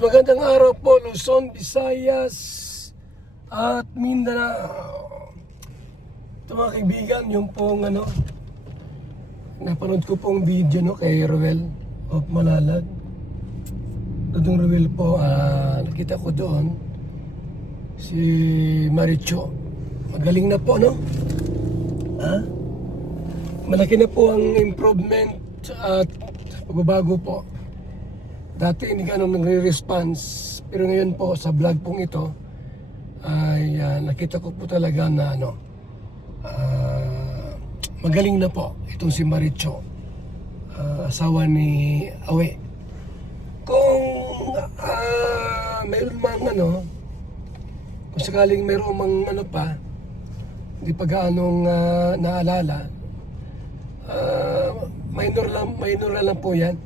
magandang araw po Luzon, Visayas at Mindanao. Ito mga kaibigan, yung pong napanood ko pong video kay Roel of Malalag. Dodong Roel po, nakita ko doon si Maricho. Magaling na po, no? Malaki na po ang improvement at pagbabago po. Dati hindi ganun nagre-response, pero ngayon po sa vlog pong ito ay nakita ko po talaga na magaling na po itong si Maricho, asawa ni Awe. Kung mayroon mang kung sakaling mayroon mang pa, hindi pa gaanong naalala, minor lang po yan.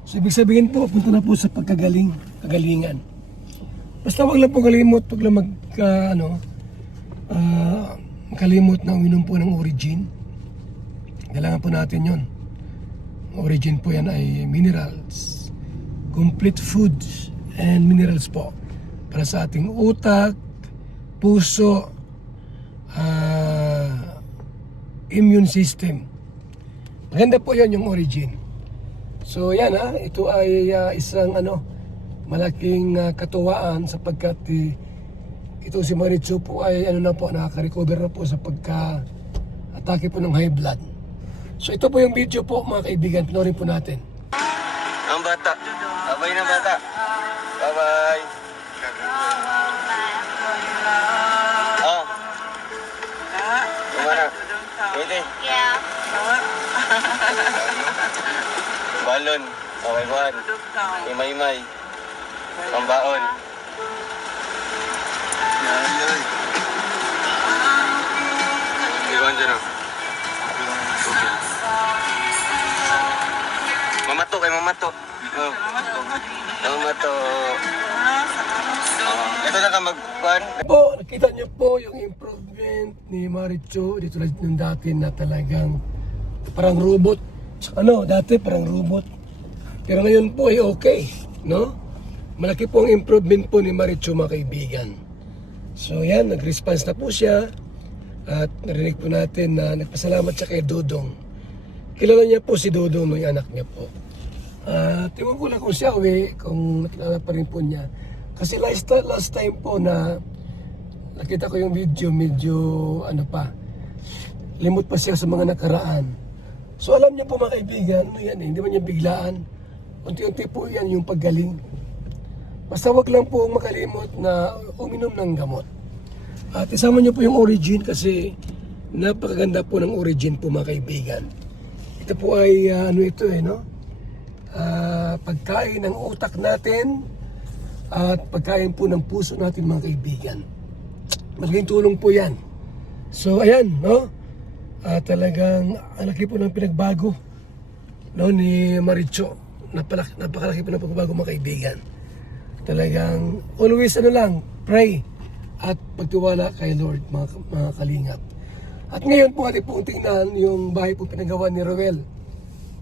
So, ibig sabihin po, punta na po sa kagalingan. Basta wag lang po kalimot, wag lang makalimot na uminom po ng Origin. Kailangan po natin yon. Origin po yan ay minerals, complete foods and minerals po. Para sa ating utak, puso, immune system. Maganda po yan yung Origin. So yan ito ay isang malaking katuwaan sapagkat ito si Maricho po ay nakaka-recover na po sa pagka-atake po ng high blood. So ito po yung video po mga kaibigan, panoorin po natin. Ang bata, abay ng bata. Bye-bye. Gimana? Pwede? Yeah. Balon. Okay, buwan. Imay-imay. Pambaon. Iwan dyan Mamato kay mamato. Oh. Mamato. Ito na ka magkuhan. Po, nakita niyo po yung improvement ni Maricho dito ng dati na talagang parang robot. Dati parang robot. Pero ngayon po ay okay, no? Malaki po ang improvement po ni Maricho mga kaibigan. So yan, nag-response na po siya. At narinig po natin na nagpasalamat siya kay Dodong. Kilala niya po si Dodong, yung anak niya po. Tingnan ko lang kung siya kung nakilala pa rin po niya. Kasi last time po na nakita ko yung video, medyo limot pa siya sa mga nakaraan. So alam niyo po mga kaibigan, hindi man niya biglaan. Unti-unti po yan yung paggaling. Basta wag lang po makalimot na uminom ng gamot. At isama niyo po yung Origin kasi napakaganda po ng Origin po mga kaibigan. Ito po ay pagkain ng utak natin at pagkain po ng puso natin mga kaibigan. Malaking tulong po yan. So ayan, no? Talagang laki po ng pinagbago ni Maricho. Napakalaki po ng pagbabago mga kaibigan. Talagang always pray at pagtiwala kay Lord mga kalingap. At ngayon po ating pong tingnan yung bahay po pinagawa ni Roel.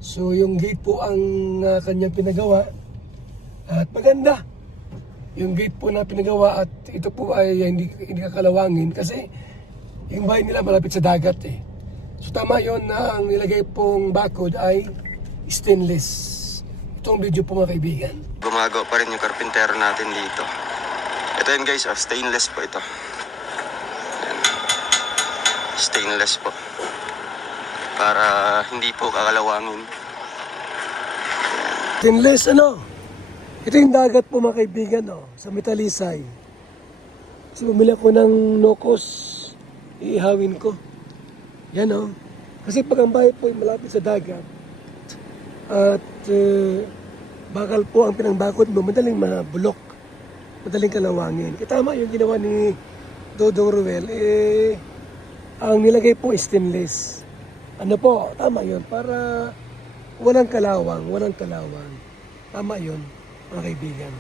So yung gate po ang kanyang pinagawa at maganda. Yung gate po na pinagawa at ito po ay hindi kakalawangin kasi yung bahay nila malapit sa dagat So tama yon na ang nilagay pong bakod ay stainless. Itong video po mga kaibigan. Gumagawa pa rin yung karpintero natin dito. Ito yun guys, stainless po ito. Ayan. Stainless po. Para hindi po kakalawangin. Stainless Ito yung dagat po mga kaibigan sa Metalisay. So bumili ako ng nokos, iihawin ko. Yan Kasi pag ang bahay po ay malapit sa dagat at bakal po ang pinangbakod mo, madaling mabulok, madaling kalawangin. Tama yung ginawa ni Dodong Roel, ang nilagay po stainless. Tama yun, para walang kalawang. Tama yun, mga kaibigan.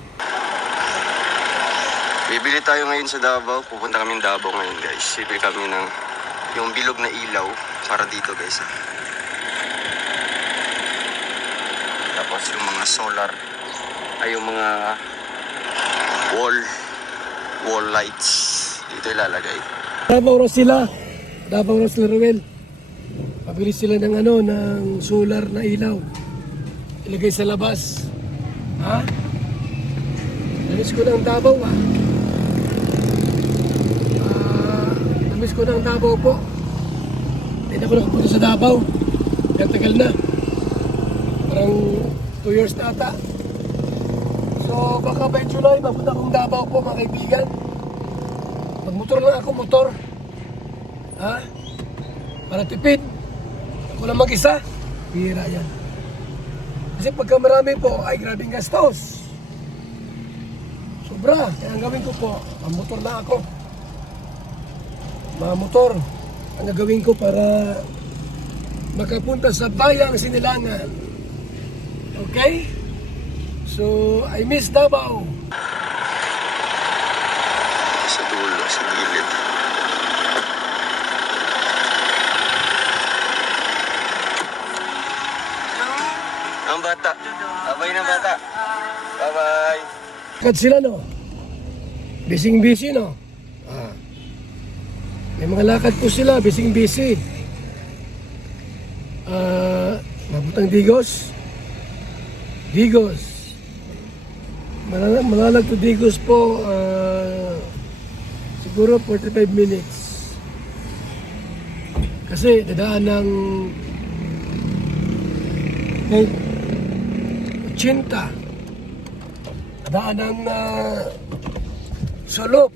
Bibili tayo ngayon sa Davao. Pupunta kami ng Davao ngayon guys. Bibili kami ng yung bilog na ilaw para dito guys. Tapos yung mga solar ay yung mga wall lights. Dito ilalagay. Davao sila Ruel. Pabili sila ng ng solar na ilaw. Ilagay sa labas. Ha? Namiss ko ng Davao Namiss ko ng Davao po. Hindi na ako nakapunta sa Davao. Kaya tagal na. Parang 2 years na ata. So baka by July mapunta akong Davao po mga kaibigan. Magmotor lang ako, motor. Ha? Para tipid. Ako lang mag-isa. Bihira yan. Kasi pagka marami po, ay grabing gastos. Sobra. Kaya ang gawin ko po, mamotor na ako. Mamotor. Ang gagawin ko para makapunta sa bayang Sinilangan. Okay? So, I miss Davao. Sa dulo, sa gilid. Ang bata. Abay na bata. Bye-bye. Kat sila no. Busy no. May mga lakad po sila, busy. Mabutang Digos. Malalag to Digos po, siguro 45 minutes. Kasi dadaan ng 80. Dadaan ng Solop.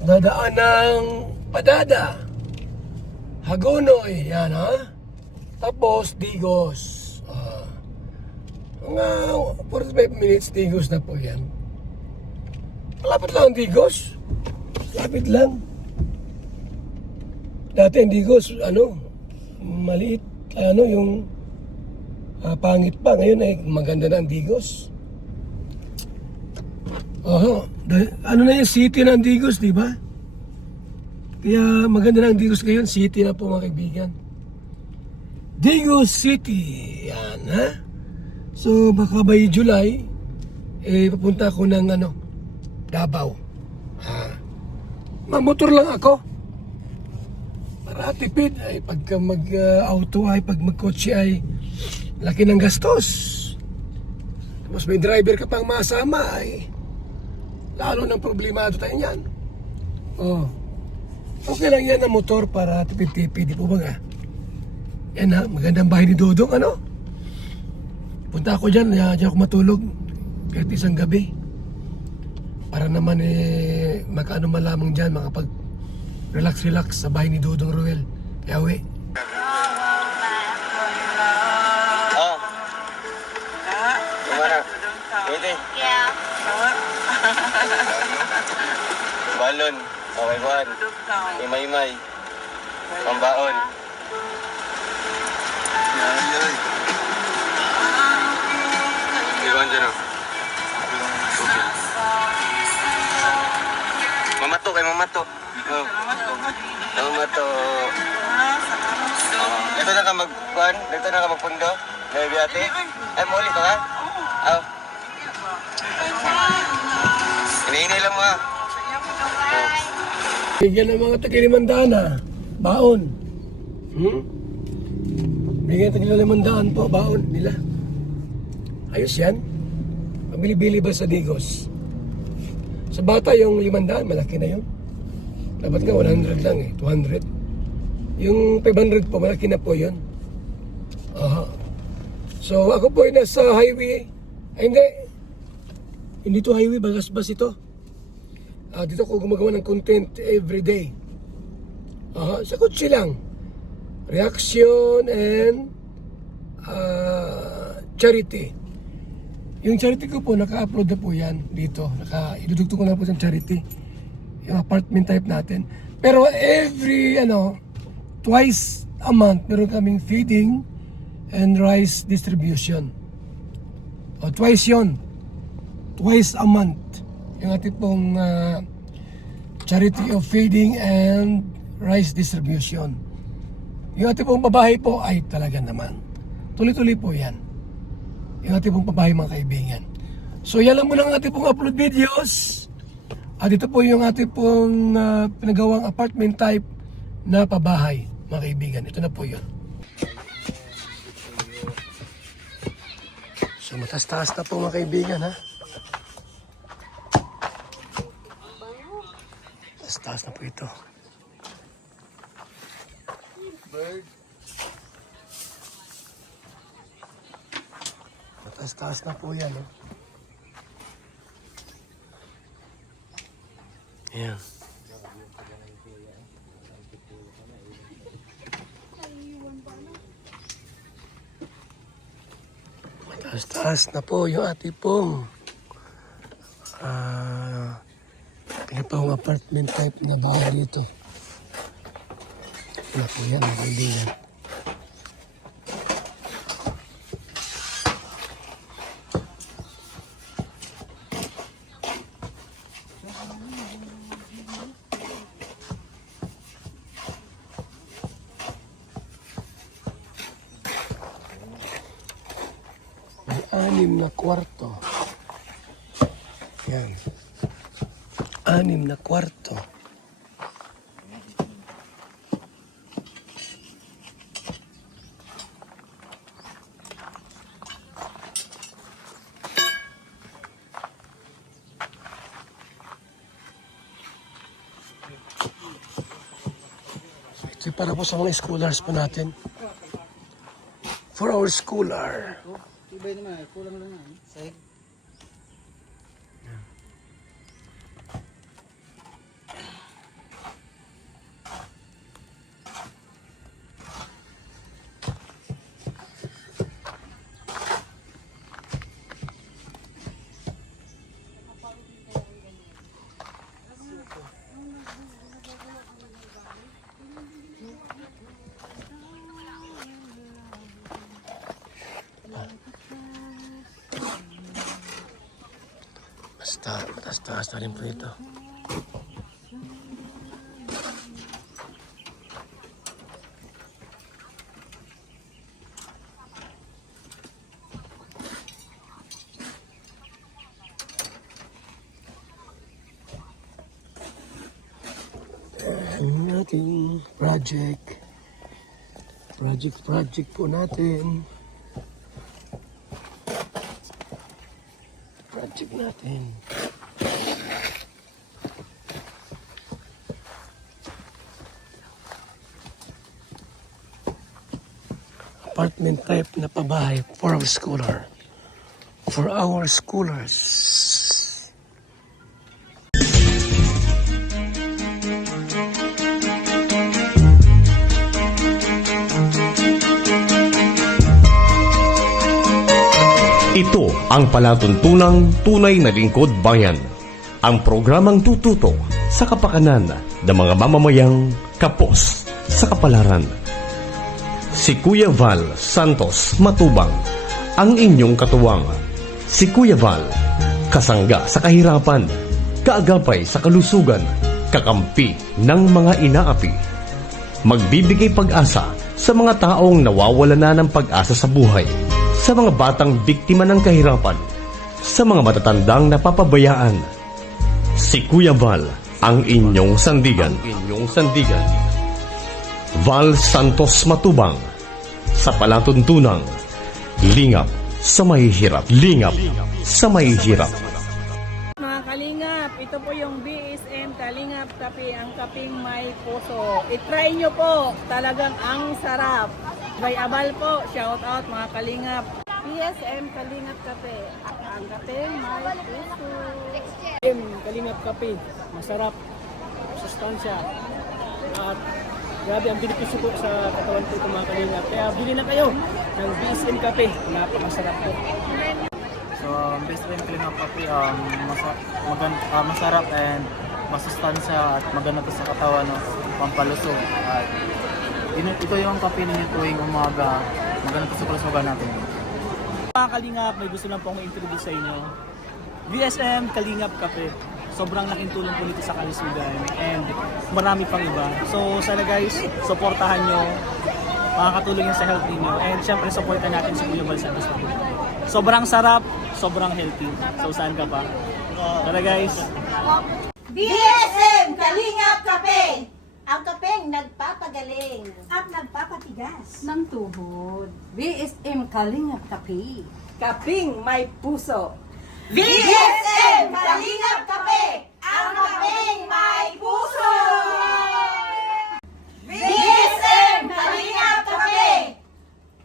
Dadaan ng Padada. Hagonoy, yan Tapos Digos. Mga 45 minutes Digos na po yan. Malapit lang ang Digos. Malapit lang. Dati ang Digos, maliit. Yung pangit pa. Ngayon ay maganda na ang Digos. Ano na yung city ng Digos, di ba? Kaya maganda na ang Digos ngayon. City na po mga kaibigan. Digos City. Yan, So, baka by July, papunta ako ng Davao. Mamotor lang ako. Para tipid. Ay, pagka mag-auto pag mag-kotse ay laki ng gastos. Mas may driver ka pang masama lalo ng problemado tayo niyan. Okay lang yan ang motor para tipid-tipid. Di po ba nga? Yan magandang bahay ni Dodong Punta ako dyan, dyan ako matulog kahit isang gabi. Para naman makaano man lamang dyan, makapag-relax sa bahay ni Dodong Ruel. Kaya uwi. Gimana? Pwede? Yeah. Balon. Okay, Juan. Imay-may. Pambaon. Iwan dyan Mamato kay Mamato. Mamato. Dito na ka magpuan? Dito na ka magpundo? May biyate? Ay, muli ka ka? Hinahinay lang mo Bigyan ng mga taga-Limandaan baon. Bigyan taga-Limandaan po, baon nila. Ayos yan. Mabili-bili ba sa Digos? Sa bata yung 500, malaki na yun. Dapat nga 100 lang 200. Yung 500 po, malaki na po yun. So ako po ay nasa highway. Ay hindi to highway, bagas-bas ito. Dito ako gumagawa ng content every day. Sa kotse lang. Reaction and charity. Yung charity ko po, naka-upload na po yan dito. Idudugtog ko na po sa charity. Yung apartment type natin. Pero every, twice a month, meron kaming feeding and rice distribution. Twice yon. Twice a month. Yung ating pong charity of feeding and rice distribution. Yung ating pong babae po ay talaga naman. Tuloy-tuloy po yan. Yung ating pong babae mga kaibigan. So yan lang muna ang ating pong upload videos. At ito po yung ating pong pinagawang apartment type na pabahay, mga kaibigan. Ito na po yun. So mataas-taas na po, mga kaibigan, ha? Mataas-taas na po ito. Mataas-taas na po yan, ha? Ayan. Mataas-taas na po yung ating pong pinapawang apartment type na bahay dito. Ano po yan, mga kaibigan. May 6 na kwarto. Yan. 6 na kwarto. Ito para po sa mga scholars po natin. For our scholar. Ibay naman, kulang lang na. Sahig. Basta, mataas-taas na rin po ito. Ang ating project po natin. Project natin. Apartment type na pabahay for our scholar. For our scholars. Ito ang palatuntunang tunay na lingkod bayan. Ang programang tututo sa kapakanan ng mga mamamayang kapos sa kapalaran. Si Kuya Val Santos Matubang, ang inyong katuwang. Si Kuya Val, kasangga sa kahirapan, kaagapay sa kalusugan, kakampi ng mga inaapi. Magbibigay pag-asa sa mga taong nawawala na ng pag-asa sa buhay, sa mga batang biktima ng kahirapan, sa mga matatandang napapabayaan. Si Kuya Val, ang inyong sandigan. Val Santos Matubang, sa palatuntunang lingap sa mahihirap. Lingap sa mahihirap. Mga kalingap, ito po yung BSM Kalingap Kape, ang kaping may puso. I-try nyo po, talagang ang sarap. By Abal po, shout out mga kalingap. BSM Kalingap Kape, ang kaping may puso. BSM Kalingap Kape, masarap, sustansya, at grabe ang benepisyo po sa katawan po itong mga kalingap. Kaya bili na kayo ng BSM Kape, napakasarap po. So, best friend Kalingap Kape, masarap and masustansya at maganda to sa katawan, no? Pampalusog. At ito yung kape ninyo tuwing umaga, maganda to sa kalusugan natin. Mga kalingap, may gusto lang po akong introduce sa inyo. BSM Kalingap Kape. Sobrang laking tulong po nito sa kalusugan and marami pang iba. So sana guys, supportahan nyo, makakatulong yan sa health ninyo, and syempre supportan natin si Kuya Val Santos. Sobrang sarap, sobrang healthy. So saan ka pa? Tara guys. BSM Kalingap Kape! Ang kapeng nagpapagaling at nagpapatigas ng tuhod. BSM Kalingap Kape. Kaping may puso. BSM Kalingap Kape! Ang kapeng may puso! BSM Kalingap Kape!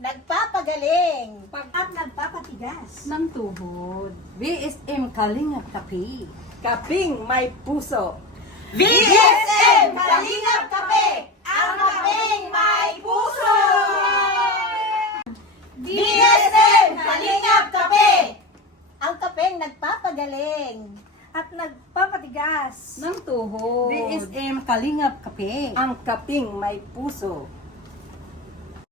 Nagpapagaling at nagpapatigas ng tuhod. BSM Kalingap Kape. Kaping may puso. BSM Kalingap Kape! Ang kapeng may puso! BSM Kalingap Kape! Ang kapeng nagpapagaling at nagpapatigas ng tuhod. BSM Kalingap Kape. Ang kaping may puso.